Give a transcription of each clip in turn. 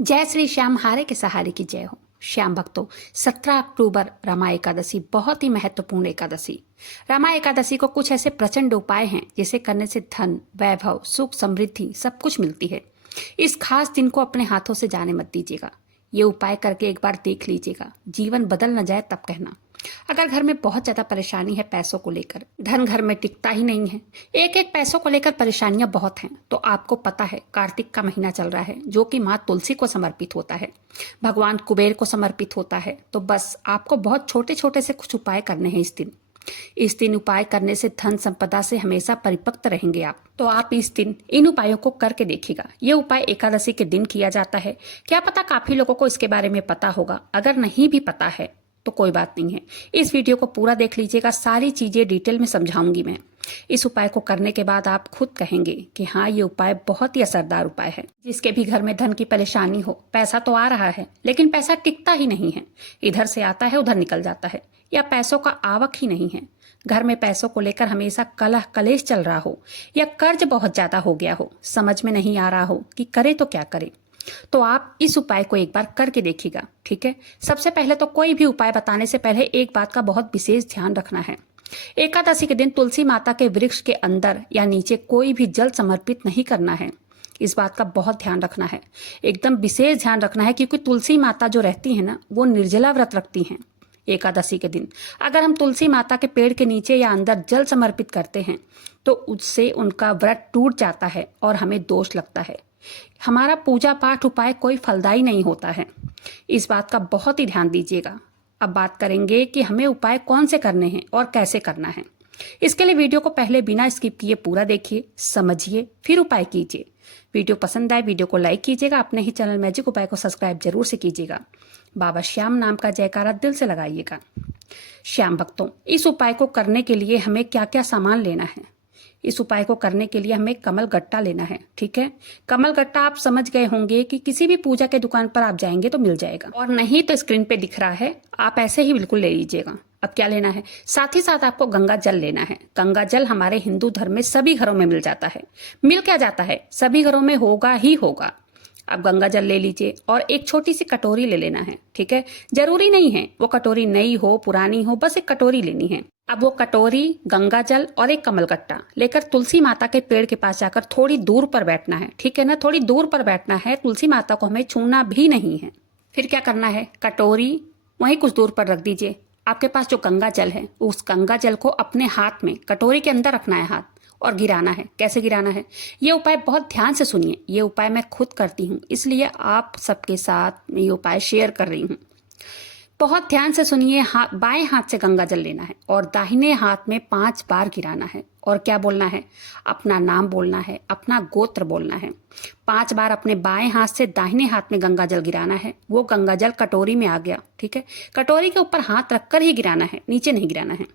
जय श्री श्याम हारे के सहारे की जय हो। श्याम भक्तों, 17 अक्टूबर रमा एकादशी बहुत ही महत्वपूर्ण एकादशी। रमा एकादशी को कुछ ऐसे प्रचंड उपाय हैं जिसे करने से धन, वैभव, सुख, समृद्धि सब कुछ मिलती है। इस खास दिन को अपने हाथों से जाने मत दीजिएगा। ये उपाय करके एक बार देख लीजिएगा, जीवन बदल न जाए तब कहना। अगर घर में बहुत ज्यादा परेशानी है पैसों को लेकर, धन घर में टिकता ही नहीं है, एक एक पैसों को लेकर परेशानियां बहुत हैं, तो आपको पता है कार्तिक का महीना चल रहा है जो कि माँ तुलसी को समर्पित होता है, भगवान कुबेर को समर्पित होता है। तो बस आपको बहुत छोटे छोटे से कुछ उपाय करने हैं इस दिन उपाय करने से धन संपदा से हमेशा परिपक्व रहेंगे आप। तो आप इस दिन इन उपायों को करके देखिएगा। ये उपाय एकादशी के दिन किया जाता है। क्या पता काफी लोगों को इसके बारे में पता होगा, अगर नहीं भी पता है तो कोई बात नहीं है। इस वीडियो को पूरा देख लीजिएगा, सारी चीजें डिटेल में समझाऊंगी मैं। इस उपाय को करने के बाद आप खुद कहेंगे कि हाँ, ये उपाय बहुत ही असरदार उपाय है। जिसके भी घर में धन की परेशानी हो, पैसा तो आ रहा है लेकिन पैसा टिकता ही नहीं है, इधर से आता है उधर निकल जाता है, या पैसों का आवक ही नहीं है, घर में पैसों को लेकर हमेशा कलह कलेश चल रहा हो, या कर्ज बहुत ज्यादा हो गया हो, समझ में नहीं आ रहा हो कि करे तो क्या करे, तो आप इस उपाय को एक बार करके देखिएगा। ठीक है। सबसे पहले तो कोई भी उपाय बताने से पहले एक बात का बहुत विशेष ध्यान रखना है। एकादशी के दिन तुलसी माता के वृक्ष के अंदर या नीचे कोई भी जल समर्पित नहीं करना है। इस बात का बहुत ध्यान रखना है, एकदम विशेष ध्यान रखना है, क्योंकि तुलसी माता जो रहती है ना, वो निर्जला व्रत रखती हैं। एकादशी के दिन अगर हम तुलसी माता के पेड़ के नीचे या अंदर जल समर्पित करते हैं तो उससे उनका व्रत टूट जाता है और हमें दोष लगता है। हमारा पूजा पाठ उपाय कोई फलदायी नहीं होता है। इस बात का बहुत ही ध्यान दीजिएगा। अब बात करेंगे कि हमें उपाय कौन से करने हैं और कैसे करना है। इसके लिए वीडियो को पहले बिना स्किप किए पूरा देखिए, समझिए, फिर उपाय कीजिए। वीडियो पसंद आए वीडियो को लाइक कीजिएगा, अपने ही चैनल मैजिक उपाय को सब्सक्राइब जरूर से कीजिएगा। बाबा श्याम नाम का जयकारा दिल से लगाइएगा। श्याम भक्तों, इस उपाय को करने के लिए हमें क्या क्या सामान लेना है। इस उपाय को करने के लिए हमें कमल गट्टा लेना है। ठीक है। कमल गट्टा आप समझ गए होंगे कि किसी भी पूजा के दुकान पर आप जाएंगे तो मिल जाएगा, और नहीं तो स्क्रीन पे दिख रहा है, आप ऐसे ही बिल्कुल ले लीजिएगा। अब क्या लेना है, साथ ही साथ आपको गंगा जल लेना है। गंगा जल हमारे हिंदू धर्म में सभी घरों में मिल जाता है। मिल क्या जाता है, सभी घरों में होगा ही होगा। आप गंगा जल ले लीजिए और एक छोटी सी कटोरी ले लेना है। ठीक है। जरूरी नहीं है वो कटोरी नई हो पुरानी हो, बस एक कटोरी लेनी है। अब वो कटोरी, गंगा जल और एक कमलगट्टा लेकर तुलसी माता के पेड़ के पास जाकर थोड़ी दूर पर बैठना है। ठीक है ना, थोड़ी दूर पर बैठना है, तुलसी माता को हमें छूना भी नहीं है। फिर क्या करना है, कटोरी वहीं कुछ दूर पर रख दीजिए। आपके पास जो गंगा जल है, उस गंगा जल को अपने हाथ में कटोरी के अंदर रखना है हाथ, और गिराना है। कैसे गिराना है, ये उपाय बहुत ध्यान से सुनिए। ये उपाय मैं खुद करती हूँ, इसलिए आप सबके साथ ये उपाय शेयर कर रही हूँ। बहुत ध्यान से सुनिए। बाएं हाथ से गंगा जल लेना है और दाहिने हाथ में 5 बार गिराना है। और क्या बोलना है, अपना नाम बोलना है, अपना गोत्र बोलना है। 5 बार अपने बाएं हाथ से दाहिने हाथ में गंगा जल गिराना है। वो गंगा जल कटोरी में आ गया। ठीक है। कटोरी के ऊपर हाथ रखकर ही गिराना है, नीचे नहीं गिराना है।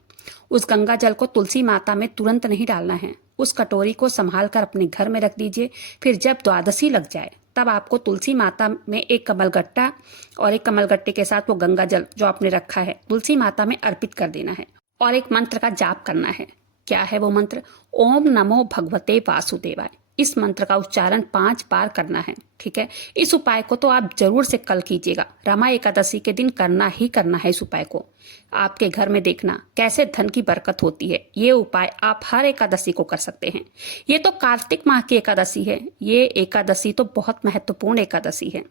उस गंगा जल को तुलसी माता में तुरंत नहीं डालना है। उस कटोरी को संभाल कर अपने घर में रख दीजिए। फिर जब द्वादशी लग जाए तब आपको तुलसी माता में एक कमलगट्टा और एक कमलगट्टे के साथ वो गंगा जल जो आपने रखा है तुलसी माता में अर्पित कर देना है, और एक मंत्र का जाप करना है। क्या है वो मंत्र, ओम नमो भगवते वासुदेवाय। इस मंत्र का उच्चारण 5 बार करना है। ठीक है। इस उपाय को तो आप जरूर से कल कीजिएगा, रमा एकादशी के दिन करना ही करना है। इस उपाय को आपके घर में देखना कैसे धन की बरकत होती है। ये उपाय आप हर एकादशी को कर सकते हैं। ये तो कार्तिक माह की एकादशी है, ये एकादशी तो बहुत महत्वपूर्ण एकादशी है।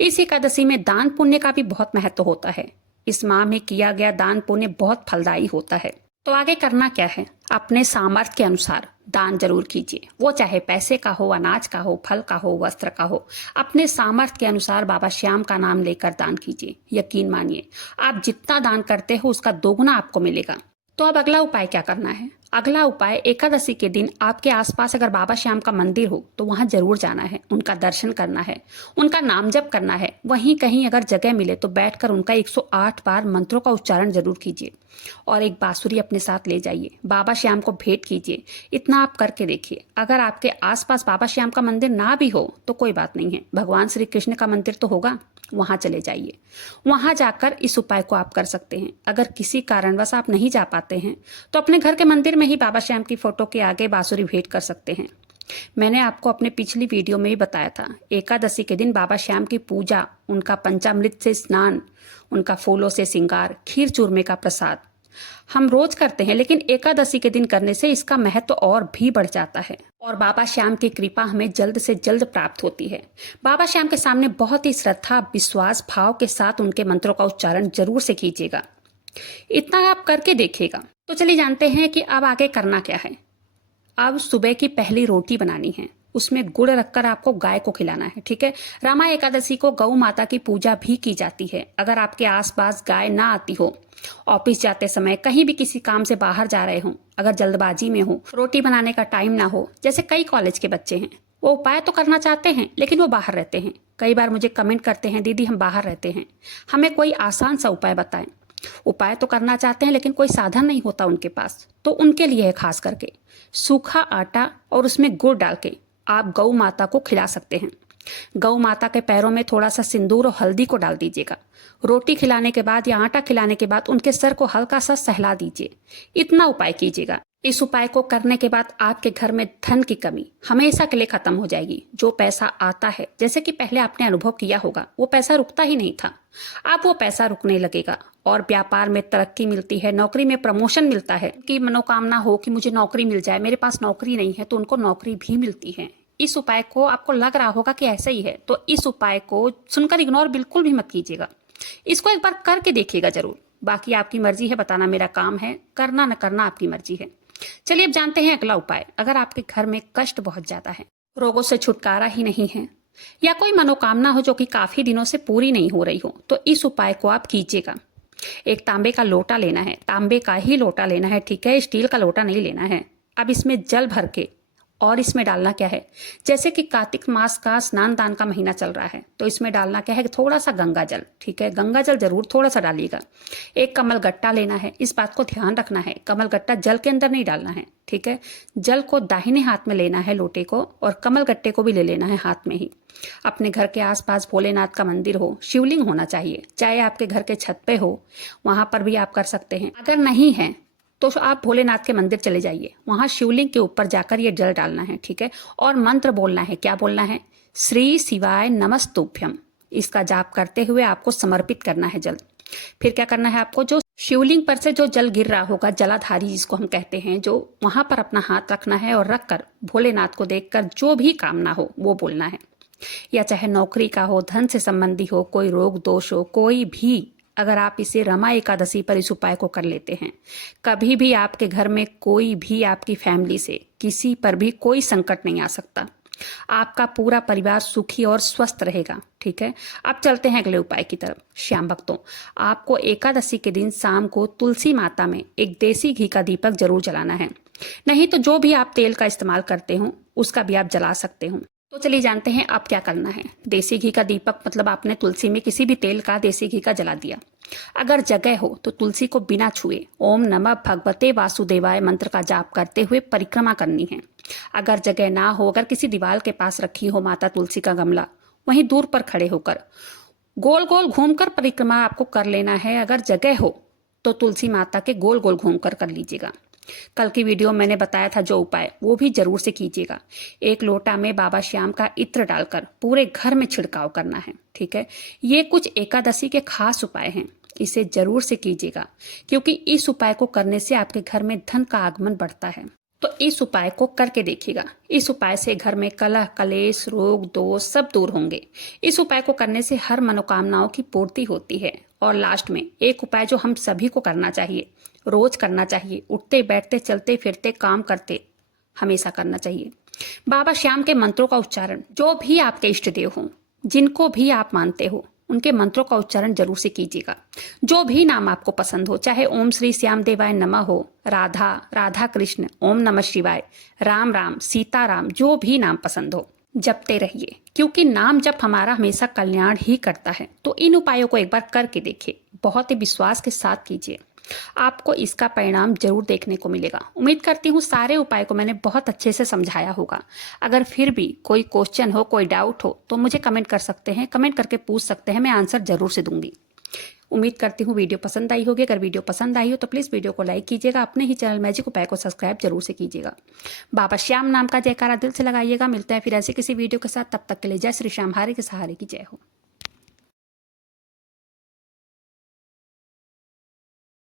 इस एकादशी में दान पुण्य का भी बहुत महत्व होता है। इस माह में किया गया दान पुण्य बहुत फलदायी होता है। तो आगे करना क्या है, अपने सामर्थ्य के अनुसार दान जरूर कीजिए। वो चाहे पैसे का हो, अनाज का हो, फल का हो, वस्त्र का हो, अपने सामर्थ्य के अनुसार बाबा श्याम का नाम लेकर दान कीजिए। यकीन मानिए, आप जितना दान करते हो उसका दोगुना आपको मिलेगा। तो अब अगला उपाय क्या करना है। अगला उपाय, एकादशी के दिन आपके आसपास अगर बाबा श्याम का मंदिर हो तो वहां जरूर जाना है, उनका दर्शन करना है, उनका नाम जप करना है। वहीं कहीं अगर जगह मिले तो बैठकर उनका 108 बार मंत्रों का उच्चारण जरूर कीजिए, और एक बांसुरी अपने साथ ले जाइए, बाबा श्याम को भेंट कीजिए। इतना आप करके देखिए। अगर आपके आसपास बाबा श्याम का मंदिर ना भी हो तो कोई बात नहीं है, भगवान श्री कृष्ण का मंदिर तो होगा, वहां चले जाइए। वहां जाकर इस उपाय को आप कर सकते हैं। अगर किसी कारणवश आप नहीं जा पाते हैं तो अपने घर के मंदिर में ही बाबा श्याम की फोटो के आगे बांसुरी भेंट कर सकते हैं। मैंने आपको अपने पिछली वीडियो में ही बताया था, एकादशी के दिन बाबा श्याम की पूजा, उनका पंचामृत से स्नान, उनका फूलों से श्रृंगार, खीर चूरमे का प्रसाद हम रोज करते हैं, लेकिन एकादशी के दिन करने से इसका महत्व और भी बढ़ जाता है और बाबा श्याम की कृपा हमें जल्द से जल्द प्राप्त होती है। बाबा श्याम के सामने बहुत ही श्रद्धा, विश्वास, भाव के साथ उनके मंत्रों का उच्चारण जरूर से कीजिएगा। इतना आप करके देखिएगा। तो चलिए जानते हैं कि अब आगे करना क्या है। अब सुबह की पहली रोटी बनानी है, उसमें गुड़ रखकर आपको गाय को खिलाना है, ठीक है। रमा एकादशी को गौ माता की पूजा भी की जाती है। अगर आपके आसपास गाय ना आती हो, ऑफिस जाते समय, कहीं भी किसी काम से बाहर जा रहे हो, अगर जल्दबाजी में हो, रोटी बनाने का टाइम ना हो, जैसे कई कॉलेज के बच्चे हैं, वो उपाय तो करना चाहते हैं लेकिन वो बाहर रहते हैं। कई बार मुझे कमेंट करते हैं, दीदी हम बाहर रहते हैं, हमें कोई आसान सा उपाय बताएं। उपाय तो करना चाहते हैं लेकिन कोई साधन नहीं होता उनके पास, तो उनके लिए है खास करके सूखा आटा और उसमें गुड़ डाल के आप गौ माता को खिला सकते हैं। गौ माता के पैरों में थोड़ा सा सिंदूर और हल्दी को डाल दीजिएगा। रोटी खिलाने के बाद या आटा खिलाने के बाद उनके सर को हल्का सा सहला दीजिए। इतना उपाय कीजिएगा। इस उपाय को करने के बाद आपके घर में धन की कमी हमेशा के लिए खत्म हो जाएगी। जो पैसा आता है, जैसे कि पहले आपने अनुभव किया होगा, वो पैसा रुकता ही नहीं था, अब वो पैसा रुकने लगेगा और व्यापार में तरक्की मिलती है, नौकरी में प्रमोशन मिलता है। कि मनोकामना हो कि मुझे नौकरी मिल जाए, मेरे पास नौकरी नहीं है, तो उनको नौकरी भी मिलती है। इस उपाय को आपको लग रहा होगा कि ऐसा ही है, तो इस उपाय को सुनकर इग्नोर बिल्कुल भी मत कीजिएगा। इसको एक बार करके देखिएगा जरूर। बाकी आपकी मर्जी है, बताना मेरा काम है, करना न करना आपकी मर्जी है। चलिए अब जानते हैं अगला उपाय। अगर आपके घर में कष्ट बहुत ज्यादा है, रोगों से छुटकारा ही नहीं है, या कोई मनोकामना हो जो कि काफी दिनों से पूरी नहीं हो रही हो, तो इस उपाय को आप कीजिएगा। एक तांबे का लोटा लेना है, तांबे का ही लोटा लेना है, ठीक है, स्टील का लोटा नहीं लेना है। अब इसमें जल भर के और इसमें डालना क्या है, जैसे कि कार्तिक मास का स्नान दान का महीना चल रहा है, तो इसमें डालना क्या है कि थोड़ा सा गंगा जल, ठीक है, गंगा जल जरूर थोड़ा सा डालिएगा। एक कमल गट्टा लेना है, इस बात को ध्यान रखना है, कमल गट्टा जल के अंदर नहीं डालना है, ठीक है। जल को दाहिने हाथ में लेना है लोटे को, और कमल गट्टे को भी ले लेना है हाथ में ही। अपने घर के आसपास भोलेनाथ का मंदिर हो, शिवलिंग होना चाहिए, चाहे आपके घर के छत पे हो, वहां पर भी आप कर सकते हैं। अगर नहीं है तो आप भोलेनाथ के मंदिर चले जाइए, वहां शिवलिंग के ऊपर जाकर ये जल डालना है, ठीक है। और मंत्र बोलना है। क्या बोलना है? श्री शिवाय नमस्तुभ्यम। इसका जाप करते हुए आपको समर्पित करना है जल। फिर क्या करना है आपको, जो शिवलिंग पर से जो जल गिर रहा होगा, जलाधारी जिसको हम कहते हैं, जो वहां पर अपना हाथ रखना है और रखकर भोलेनाथ को देखकर जो भी कामना हो वो बोलना है। या चाहे नौकरी का हो, धन से संबंधी हो, कोई रोग दोष हो, कोई भी, अगर आप इसे रमा एकादशी पर इस उपाय को कर लेते हैं, कभी भी आपके घर में कोई भी, आपकी फैमिली से किसी पर भी कोई संकट नहीं आ सकता। आपका पूरा परिवार सुखी और स्वस्थ रहेगा, ठीक है। अब चलते हैं अगले उपाय की तरफ। श्याम भक्तों, आपको एकादशी के दिन शाम को तुलसी माता में एक देसी घी का दीपक जरूर जलाना है। नहीं तो जो भी आप तेल का इस्तेमाल करते हो उसका भी आप जला सकते हो। तो चलिए जानते हैं आप क्या करना है। देसी घी का दीपक मतलब आपने तुलसी में किसी भी तेल का, देसी घी का जला दिया। अगर जगह हो तो तुलसी को बिना छुए ओम नमः भगवते वासुदेवाय मंत्र का जाप करते हुए परिक्रमा करनी है। अगर जगह ना हो, अगर किसी दीवार के पास रखी हो माता तुलसी का गमला, वहीं दूर पर खड़े होकर गोल गोल घूमकर परिक्रमा आपको कर लेना है। अगर जगह हो तो तुलसी माता के गोल गोल घूमकर कर लीजिएगा। कल की वीडियो मैंने बताया था जो उपाय, वो भी जरूर से कीजिएगा। एक लोटा में बाबा श्याम का इत्र डालकर पूरे घर में छिड़काव करना है, ठीक है। ये कुछ एकादशी के खास उपाय हैं, इसे जरूर से कीजिएगा, क्योंकि इस उपाय को करने से आपके घर में धन का आगमन बढ़ता है। तो इस उपाय को करके देखिएगा। इस उपाय से घर में कलह, कलेश, रोग, दोष सब दूर होंगे। इस उपाय को करने से हर मनोकामनाओं की पूर्ति होती है। और लास्ट में एक उपाय जो हम सभी को करना चाहिए, रोज करना चाहिए, उठते बैठते चलते फिरते काम करते हमेशा करना चाहिए। बाबा श्याम के मंत्रों का उच्चारण, जो भी आपके इष्ट देव हों, जिनको भी आप मानते हो, उनके मंत्रों का उच्चारण जरूर से कीजिएगा। जो भी नाम आपको पसंद हो, चाहे ओम श्री श्याम देवाय नमः हो, राधा, राधा कृष्ण, ओम नमः शिवाय, राम राम, सीता राम, जो भी नाम पसंद हो जपते रहिए, क्योंकि नाम जप हमारा हमेशा कल्याण ही करता है। तो इन उपायों को एक बार करके देखिए, बहुत ही विश्वास के साथ कीजिए, आपको इसका परिणाम जरूर देखने को मिलेगा। उम्मीद करती हूँ सारे उपाय को मैंने बहुत अच्छे से समझाया होगा। अगर फिर भी कोई क्वेश्चन हो, कोई डाउट हो, तो मुझे कमेंट कर सकते हैं, कमेंट करके पूछ सकते हैं, मैं आंसर जरूर से दूंगी। उम्मीद करती हूँ वीडियो पसंद आई होगी। अगर वीडियो पसंद आई हो तो प्लीज़ वीडियो को लाइक कीजिएगा, अपने ही चैनल मैजिक उपाय को सब्सक्राइब जरूर से कीजिएगा। बाबा श्याम नाम का जयकारा दिल से लगाइएगा। मिलते हैं फिर ऐसे किसी वीडियो के साथ, तब तक के लिए जय श्री श्याम, हारे के सहारे की जय हो।